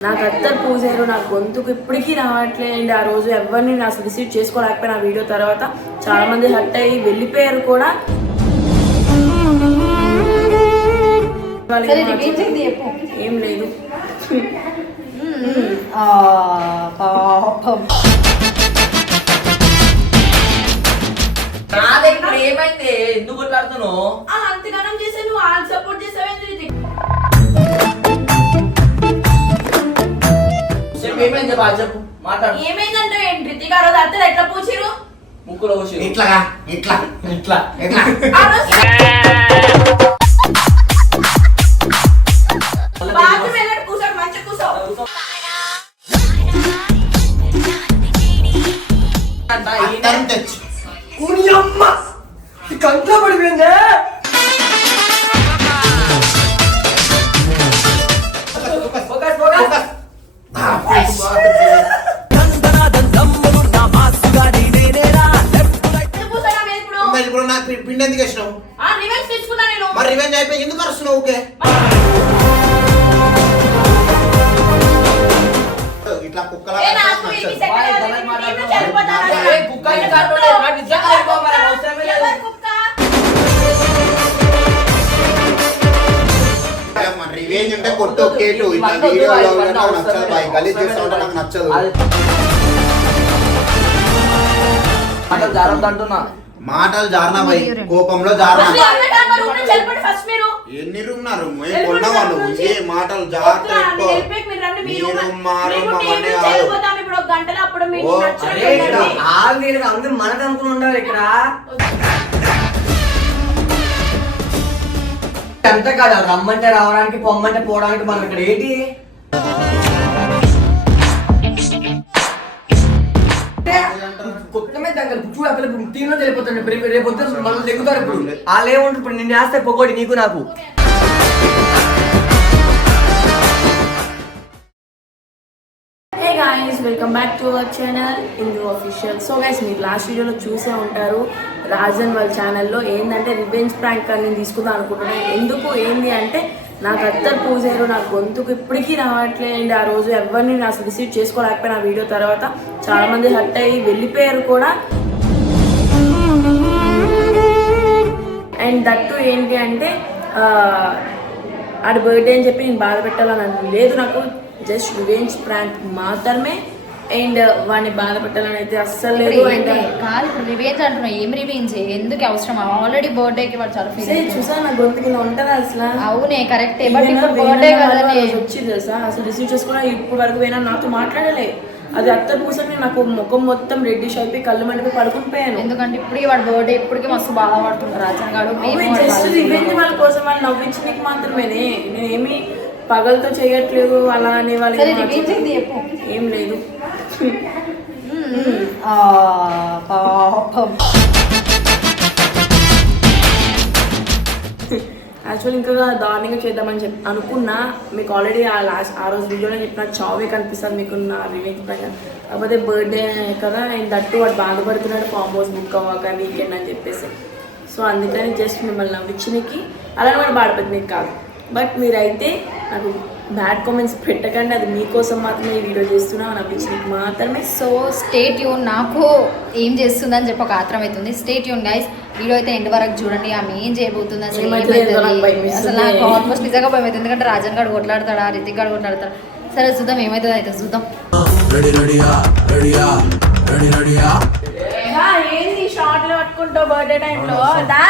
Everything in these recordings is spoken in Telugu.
నాకు అత్తరు పూజారు నా గొంతుకు ఇప్పటికీ రావట్లే అండ్ ఆ రోజు ఎవరిని అసలు రిసీవ్ చేసుకోలేకపోయినా ఆ వీడియో తర్వాత చాలా మంది హర్ట్ అయ్యి వెళ్ళిపోయారు కూడా. ఏం లేదు. ఆ, పాపం. నాదే ఇప్పుడు ఏమైంది? ఎందుకు కొట్లాడుతున్నావు? ఆ, అంతగానం నువ్వు వాళ్ళు సపోర్ట్ చెప్పు మాట్లాడు. ఏమైందంటే ఏంటి? రితిక్ ఆ రోజు అత్తలు ఎట్లా పూచిరు ముక్కులో పోసి ఇట్లాగా ఇట్లా ఇట్లా ఇట్లా. ఆ రోజు బాత్రూమ్ వెళ్ళాడు కూర్చోడు మంచిగా కూర్చో. అంట, ఈయన- అత్తరం తెచ్చు. కుని అమ్మ కంట్లో పడిపోయిందే. రివెంజ్ అంటే కొట్టు కేటు ఇట్లా వీడియోలో నాకు నచ్చదు. బాయ్ గలీజ్ చేస్తా ఉంటే నాకు నచ్చదు. మాటలు జాగ్రత్త అంటున్నా. మాటలు జారినా బాయ్ కోపంలో మీరు. ఎన్ని రూమ్ నా రూమ్. ఏ మాటలు జాగ్రత్త ఎక్కువ మీ రూమ్ మా రూమ్ అవన్నీ కాదు. గంటలో అప్పుడు మీకు నచ్చినట్టు అందరూ మనది అనుకుని ఉండాలి ఇక్కడ. అంతే కాదు రమ్మంటే రావడానికి పొమ్మంటే పోవడానికి మనం ఇక్కడ ఏంటి? కొత్తమే దగ్గర చూడు టీంలో వెళ్ళిపోతాడు రేపు పొద్దున్న మనం దిగుతారు ఇప్పుడు. వాళ్ళు ఏముంటారు ఇప్పుడు నేను చేస్తే పొగోటి నీకు నాకు. Hey welcome back to our channel Indu official so guys మీరు లాస్ట్ వీడియోలో చూసే ఉంటారు రాజన్ వాళ్ళ ఛానల్లో ఏంటంటే రివెంజ్ ప్రాంక్ అని నేను తీసుకుందాం అనుకుంటున్నాను ఎందుకు ఏంది అంటే నాకు అత్తరు పూజారు నా గొంతుకు ఇప్పటికీ రావట్లే అండ్ ఆ రోజు ఎవరిని నాకు రిసీవ్ చేసుకోలేకపోయినా ఆ వీడియో తర్వాత చాలా మంది హర్ట్ అయ్యి వెళ్ళిపోయారు కూడా. అండ్ దట్టు ఏంటి అంటే ఆ, బర్త్డే అని చెప్పి నేను బాధ పెట్టాలని లేదు నాకు. జస్ట్ రివెంజ్ ప్రాంక్ మాత్రమే. అండ్ వాడిని బాధ పెట్టాలని అయితే అస్సలు లేదు. ఇప్పుడు అండ్ ఏంటి? కాదు ఇప్పుడు రివెంజ్ అంటున్నా ఏం రివెంజ్ ఎందుకు అవసరం? ఆల్రెడీ బర్త్డే కి వాడు చాలా ఫీల్ చూసా నా గొంతుకి? ఇలా ఉంటుందా అసలు? అవునే కరెక్టే బట్ ఇప్పుడు బర్త్డే వాళ్ళు కదనే. ఆ రోజు వచ్చి తెలుసా? అసలు రిసీవ్ చేసుకున్నా ఇప్పుడు వరకు పోయినా నాతో మాట్లాడలే. అది అత్త పూసని నాకు ముఖం మొత్తం రెడ్డిష్ అయిపోయి కళ్ళు మండిపోయి పడుకుని పోయాను. ఎందుకంటే ఇప్పటికి వాడు బర్త్డే ఇప్పటికి మస్తు బాధపడుతుంటారు. రాజన్ వాడు జస్ట్ రివెంజ్ వాళ్ళ కోసం వాళ్ళు నవ్వించడానికి మాత్రమేనే. నేనేమి పగలతో చేయట్లేదు అలా అని వాళ్ళకి ఏం లేదు. పాపం. యాక్చువల్ ఇంకా దారుణంగా చేద్దామని చెప్పి అనుకున్నా. మీకు ఆల్రెడీ ఆ లాస్ట్ ఆ రోజు వీడియోలో చెప్పిన చావే కనిపిస్తుంది మీకు నా రివెంజ్ పైన కాకపోతే బర్త్డే కదా అండ్ దట్టు వాడు బాధపడుతున్నాడు ఫామ్ హౌస్ బుక్ అవ్వక వీకెండ్ అని చెప్పేసి. సో అందుకని జస్ట్ మిమ్మల్ని నవ్వించడానికి అలానే వాడు బాధపడి మీకు కాదు. బట్ మీరైతే నాకు బ్యాడ్ కామెంట్స్ పెట్టకండి అది మీకోసం మాత్రమే ఈ వీడియో చేస్తున్నా నవ్వించడానికి మాత్రమే. సో స్టేట్ యూన్ నాకు ఏం చేస్తుందని చెప్పి ఒక ఆత్రం అవుతుంది. స్టేట్ యూన్ గైస్ వీడియో అయితే ఎండ్ వరకు చూడండి. ఆమె ఏం చేయబోతుంది అసలు అసలు. నాకు ఆల్మోస్ట్ నిజంగా భయం అవుతుంది ఎందుకంటే రాజన్ గారు కొట్లాడతాడా రితిక్ గారు కొట్లాడతాడా? సరే చూద్దాం ఏమవుతుందో అయితే చూద్దాం. ఏంది షార్ట్లు పట్టుకుంటావు బర్త్డే టైంలో దా.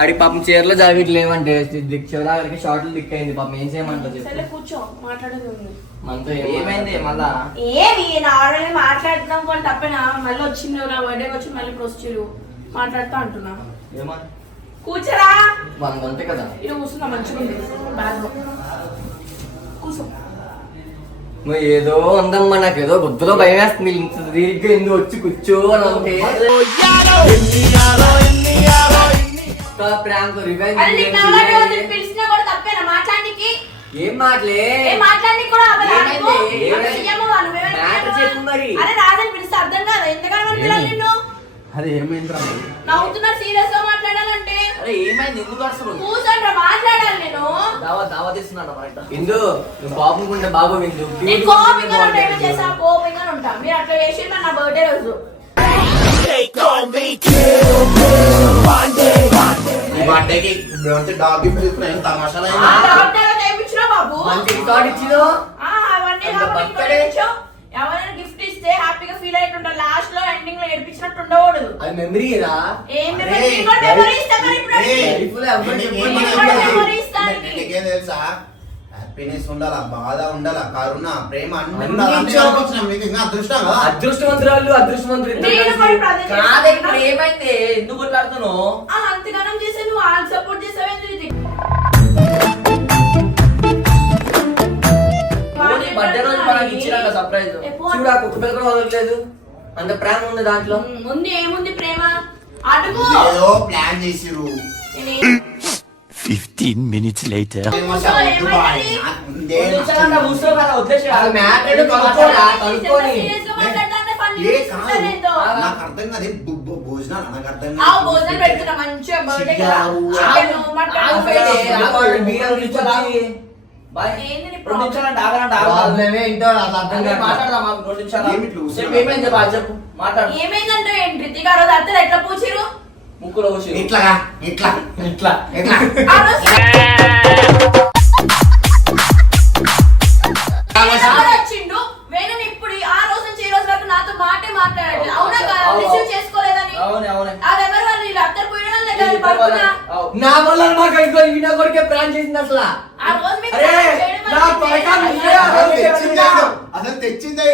అడి పాపం చీరలో జాకెట్ లేవంటే చివరికి షార్ట్లు దిక్ అయింది పాపం. ఏం చేయమంటారు కూర్చో మాట్లాడేది ఉంది. మనతో ఏమైంది మళ్ళా? ఏమి నార్మల్గా మాట్లాడుతున్నాం కూడా తప్పేనా? మళ్ళీ వచ్చింది నా బర్త్డే వచ్చి మళ్ళీ ఇప్పుడు వచ్చారు మాట్లాడుతా అంటున్నా. ఏమని కూర్చోరా. వంద అంతే కదా. ఇది కూర్చున్నా మంచిగా ఉంది బ్యాగ్ కూర్చో. నువ్వు ఏదో ఉందమ్మా నాకు ఏదో గుద్దులో భయం వేస్తుంది. ఇంత దీర్ఘంగా ఎందుకు వచ్చి కూర్చో అని అంటే. ప్రాంక్ రివెంజ్ అది నీకు నవ్వులాట వదిలి పిలిచినా కూడా తప్పేనా? మాట్లాడడానికి ఏం మాటలే? ఏ మాట్లాడడానికి కూడా అవ్వదా ఏమైంది? అనుకో? ఏమైంది? అసలు చెప్పు మరి. అరే రాదని పిలిస్తే అర్థం కాదు? నిన్ను? అది ఏమైందిరా? గా మాట్లాడాలంటే. అరే ఏమైంది? ఎందుకు అసలు కూర్చోండి మాట్లాడాలి నేను. దావా దావా తీస్తున్నాడు బయట ఇందు నువ్వు బాబుకుంటే బాబు నేను కోపంగా ఉంటా చేసా కోపంగా ఉంటా. మీరు అట్లా చేసి నా బర్త్డే రోజు. డాగ్ తమాషాలు మంచి. ఎవరైనా memory ఇస్తానికి. నీకేం తెలుసా? హ్యాపీనెస్ ఉండాలా? బాధ ఉండాలా? కరుణ ప్రేమ అన్ని ఉండాలి? ఇంకా అదృష్టం కదా అదృష్టవంతురాలు అదృష్టవంతులు అదే కాదే ఎందుకు కొట్లాడుతున్నావు? ఆ, అంతగానం చేస్తే నువ్వు వాళ్ళు సపోర్ట్ చేసావేంటి బర్త్డే రోజు మనకి ఇచ్చినాక సర్ప్రైజ్ ఏ, పో. చూడు ఆ కుక్క పిల్ల కూడా వదలట్లేదు. అంత ప్రేమ ఉంది దాంట్లో ముందు ఏముంది ప్రేమ అడుగు ఏదో ప్లాన్ చేసిరు నేను 15 minutes later. కూర్చో, ఏమైంది? ఉందే కూర్చో కదా వదిలేసి అసలు మ్యాటర్ ఏంటో కనుక్కోరా, కనుక్కొని. సీరియస్గా మాట్లాడతానే ఫన్ ఏ తీసుకుంటానేందో. కాదు నాకు అర్థం కాదు భోజనాలు నాకు అర్థం పెడుతున్నా మంచిగా ఏమైందంటే ఏంటి? ఆ రోజు అత్తలు ఎట్లా పూచిరు ముక్కులో ఇట్లా ఇట్లా ఇట్లా. ఇట్లా వచ్చిండు వేణుని ఇప్పుడు ఈ- ఆ రోజు నుంచి ఈ రోజు వరకు నాతో మాటే మాట్లాడండి అవునా కాదా? అవును. రిసీవ్ చేసుకోలేదని. అవునే అవునే. అది ఎవరు వాళ్ళు? వీళ్ళు అత్తరు పడుకున్నా? నా వల్ల మాకు ఇంకో ఈయన కొడుకే ప్లాన్ చేసింది అసలు. అసలు తెచ్చిందే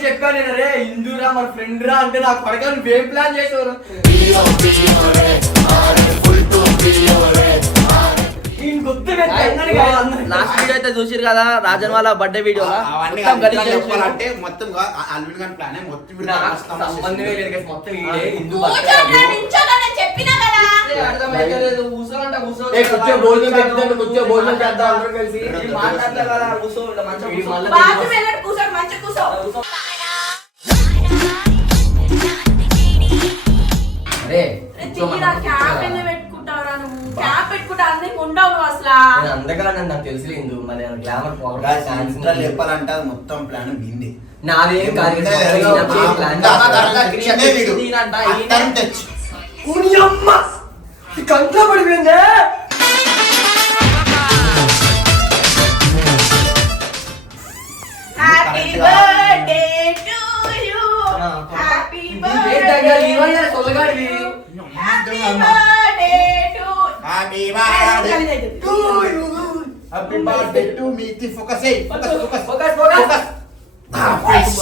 చెప్పాను? నేను రే హిందూరా మన ఫ్రెండ్ రా అంటే నా కొడక నువ్వేం ప్లాన్ చేసేవారు? లాస్ట్ వీడియో అయితే చూసిరు కదా రాజన్ వాళ్ళ బర్త్డే వీడియో అవన్నీ మొత్తం అల్విన్ గారి ప్లాన్ మొత్తం. అరే క్యాప్ పెట్టుకుంటావురా నువ్వు? క్యాప్ పెట్టుకుంటా అందరికి ఉండవు నువ్వు అసలు నేను అందగా నాకు తెలుసు ఇందు మరి గ్లామర్ సాయంత్రాలు చెప్పాలంటే అది మొత్తం ప్లాన్ బింది నాదేం కాదు. మొత్తం ఈయన ఆ plan ముందు ఆ చేస్తాడు. తర్వాత తెచ్చిందే వీడు. ఈయనంట, ఈయన. అత్తని తెచ్చు ఉని అమ్మ ఈ కంట్లో పడిపోయిందే హ్యాపీ కరెక్ట్గా. బర్త్డే టు యు ఆ, హ్యాపీ ఏంటి బర్త్డే దగ్గర ఇవన్నీ సొల్లగాడివి happy birthday to happy birthday to you happy birthday to me తి ఫోకస్ ఏ focus focus focus, focus. Focus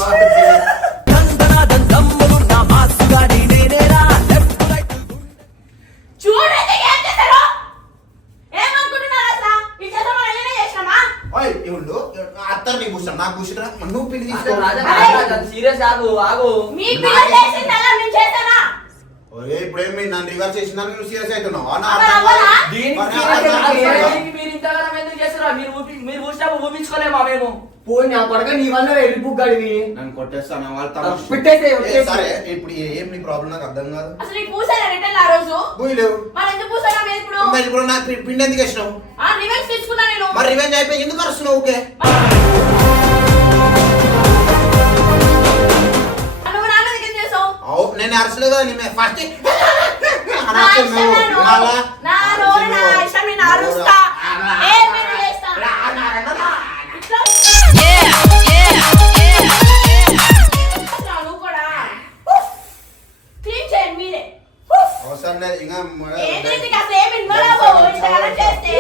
చూడండి ఏం చేశారు? ఏమనుకుంటున్నారు అసలు? ఇది చేసాం మనం ఏమైనా చేసినామా ఓయ్ ఇవుండు అత్తని కూర్చోండి నాకు కూర్చుంటరా నువ్వు తీసుకో. రాజన్ సీరియస్ ఆగు ఆగు. మీ పిల్ల చేసింది అలా నేను చేశానా? ఒరే ఇప్పుడేమి నన్ను రివర్స్ చేసినాను నువ్వు సీరియస్ అవుతున్నావు? నా మరి మీరు ఇంతగానం ఎందుకు చేస్తున్నారు? మీరు ఊపి- మీరు ఊసినప్పుడు ఊపించుకోలేమా మేము. పోయి నా కొడక నీ వల్ల వెళ్ళిపోగాడివి నన్ను కొట్టేస్తాను వాళ్ళ. పెట్టేసే సరే ఇప్పుడు ఏం నీ ప్రాబ్లం నాకు అర్థం కాదు. అసలు నీకు పూసాను రిటర్న్ ఆ రోజు? పోయిలేవు మరి ఎందుకు పూసానా మీద ఇప్పుడు? మరి ఇప్పుడు నాకు పిండి ఎందుకు వేసినావు? ఆ రివెంజ్ తీసుకున్నా నేను. మరి రివెంజ్ అయిపోయి ఎందుకు అరుస్తున్నావు ఓకే నువ్వు కూడా. క్లీన్ చేయండి మీరే. అవసరం లేదు ఇంకా చేస్తే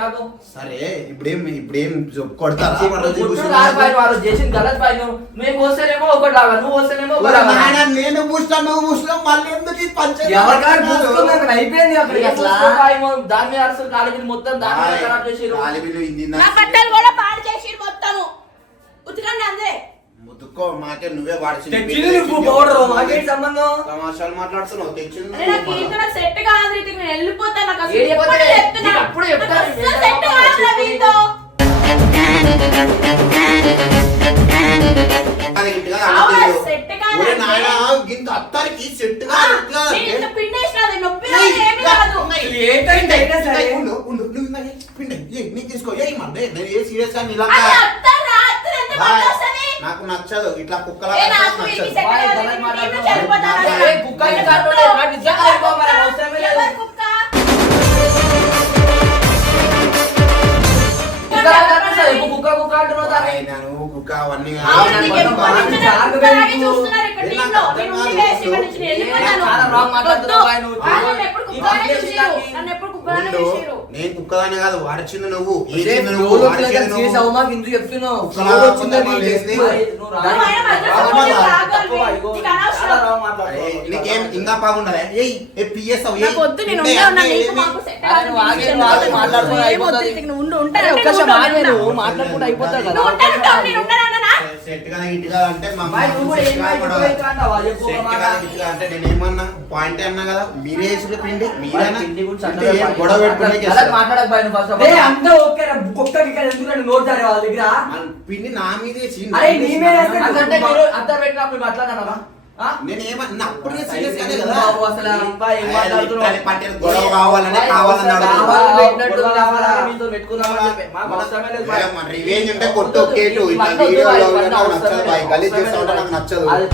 నాకు సరే ఇప్పుడేం ఇప్పుడేం కొడతారా? చేసింది గలత్ పైన మేము వస్తేనేమో ఒకటి లాగా నువ్వు నాయనా, నేను పూస్తాను నువ్వు పూస్తావు మళ్ళీ ఎందుకు పంచాయతీ అయిపోయింది అక్కడికి అసలు. దాని మీద అసలు కాలేజీ మొత్తం దాని మీద ఖరాబ్ బట్టలు కూడా పాడు చేసి మొత్తము. ఉతకండి అందరే. ముద్దుకో మాకే నువ్వే వాడిచి తెచ్చింది నువ్వు పౌడర్ మాకేంటి సంబంధం? తమాషాలు మాట్లాడుతున్నావు తెచ్చింది అరే నాకు ఇంత నాకు సెట్ కాదు రీతికి నేను నాకు అసలు చెప్తున్నా. అప్పుడే సెట్ కాదు గింత అత్తారికి సెట్ కాదు, నొప్పి ఏమీ. ఏంటంటే ఉండు, ఉండు, నువ్వు పిండి, నీకు తీసుకో, నేను ఏ serious గా నీలా అది కాదు. అత్తరా, అత్తరా ఎంత బాయ్. మంది వస్తది? నాకు నచ్చదు. ఇట్లా కుక్కలా. కుక్క అవన్నీ నువ్వు. నన్ను ఎప్పుడు కుక్కలాగే కుక్కలాగే ఉండు. నేను కుక్కదాన్ని కాదు వాడిచింది నువ్వు. నువ్వు? వాడిచింది నువ్వు. చేసావు? మాకు ఇందుకు చెప్తున్నావు? కుక్కలా ఫ్లోలో వచ్చిందని. నీకు? ఇంకా బాగుండదా ఏయ్ ఏ పిఎస్ అవు నాకు వద్దు, నేను ఉండే ఉన్నా, నీకు మాకు సెట్ అయిపోతుంది. నువ్వు ఒక్కసారి. మాట్లాడుకుంటూ కదా. సెట్గా ఇంటిగా అంటే అంటే నేను ఏమన్నా పాయింట్ అన్నా కదా? మీరే వేసుడు పిండి మీరేనా. గొడవ పెట్టుకునే అంతా ఓకే ఇక్కడ ఎందుకంటే నోట్ జారే వాళ్ళ దగ్గర? పిండి నా మీదే అత్త పెట్టినప్పుడు అట్లా నేను ఏమన్నా అప్పుడే సీరియస్ కదా. అసలు గొడవ కావాలని రివెంజ్ ఉంటే కొట్టు కేటు ఇట్లా వీడియోలో నచ్చదు బాయ్. గలీజ్ చేస్తా ఉంటే. నాకు నచ్చదు. అది-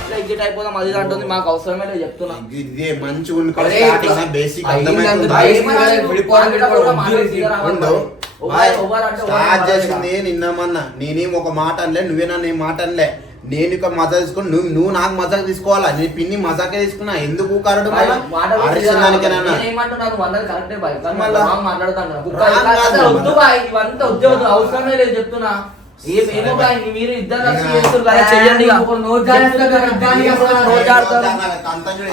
ఇట్లా ఎగ్జిట్ అయిపోదాం అది ఇది అంటుంది. మాకు అవసరమే లేదు చెప్తున్నా. ఇదే మంచి ఉంది కదా అరే, స్టార్టింగ్ ఇట్లా బేసిక్ స్టార్ట్. చేసింది నిన్నమన్నా నేనేం ఒక మాట అనలే నువ్వే నన్ను ఏం మాట అనలే. నేను ఇక మజా తీసుకుని నువ్వు నువ్వు నాకు మజాక్ తీసుకోవాలా? నేను పిన్ని మజాకే తీసుకున్నా. ఎందుకు కారడు కరెక్టే మాట్లాడుతాను అవసరమే లేదు చెప్తున్నా. మీరు.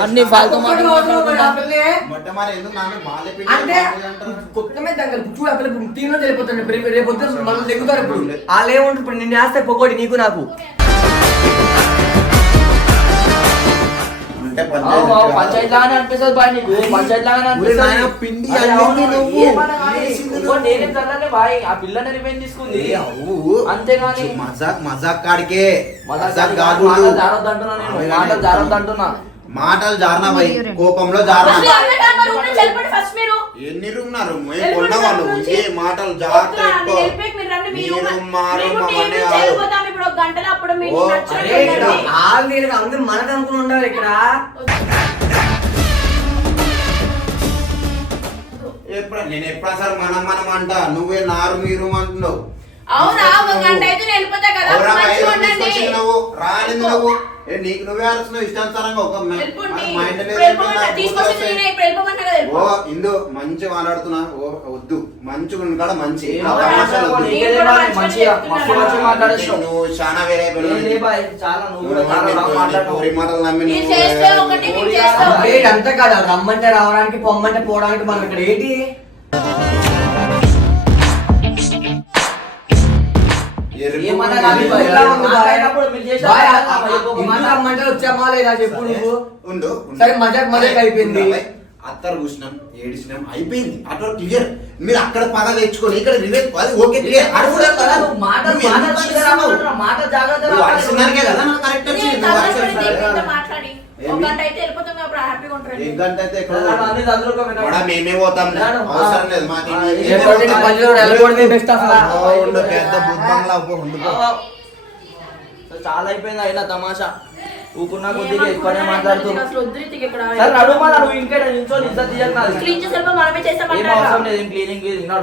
అన్ని ఫాల్తూ అంటే? కొత్త మీద చూడు అసలు ఇప్పుడు టీంలో రేపు దిగుతారు వాళ్ళు ఏముంటారు ఇప్పుడు. నిన్ను వేస్తే పొగోటి నీకు నాకు. పంచాయతీ లాగానే అనిపిస్తుంది పంచాయతీ లాగానే అనిపిస్తుంది. పిండి నేనేం తనలే బాయ్ ఆ పిల్లని రివెంజ్ తీసుకుంది. ఏ అవ్వు. అంతేగాని మజాక్ మజాక్ కాడికే. మజాక్ కాదు, మాటలు నేను మాటలు జారినా భయ్ కోపంలో జారినా? ఎన్ని కొన్న వాళ్ళు. ఏ మాటలు జాగ్రత్త వద్దురా, ఎక్కువ. మీరు వెళ్ళిపోయి మీరు నేను ఎప్పుడా సార్ మనం మనం అంట నువ్వే నారు మీరు అంటున్నావు. అవునా? ఒక గంట అయితే నేను వెళ్ళిపోతా కదా ఎవరా మంచిగా బయట ఉండండి. తీసుకొచ్చింది నువ్వు రానింది నువ్వు? ఏ నీకు నువ్వే అరుస్తున్నావు ఇష్టానుసారంగా ఒక మైండ్ కదా ఓ. ఇందు మంచి మాట్లాడుతున్నా. ఓ వద్దు. మంచిగా ఉంది కాడ మంచి. నువ్వు చాలా వేరే మాటలు నమ్మి ఇదంతా కాదు. రమ్మంటే రావడానికి పొమ్మంటే పోవడానికి మనం ఇక్కడ ఏంటి? ఎరుపు ఏమన్నా ఉంది, కానీ ఎరుపు బాయ్, ఉంది. ఇలా ఉంది బాయ్. మాట్లాడినప్పుడు మీరు చేసిన బాయ్, పని అమ్మ, చెప్పు ఒక ఈ మాట. మాట రమ్మంటే వచ్చామా లేదా చెప్పు నువ్వు ఉండు ఉండు. సరే, మజాక్ మజాక్ అయిపోయింది. అత్తరు కూర్చున్నాం ఏడిచినాం అయిపోయింది. అట్లా క్లియర్. మీరు అక్కడ పదాలు తెచ్చుకొని ఇక్కడ రివేట్ అది ఓకే క్లియర్. మాట జాగ్రత్త కదా నాకు కరెక్ట్ వచ్చింది. మేమే పోతాం అవసరం లేదు మాకు పెద్ద బుద్ధంలా. చాలా అయిపోయింది అయినా తమాషా. ఊకున్నా కొద్దిగా ఎక్కువనే మాట్లాడుతూ అసలు వద్దు ఇక్కడ సరే నడుమా నువ్వు ఇంకా చేస్తామంటారా? అవసరం లేదు క్లీనింగ్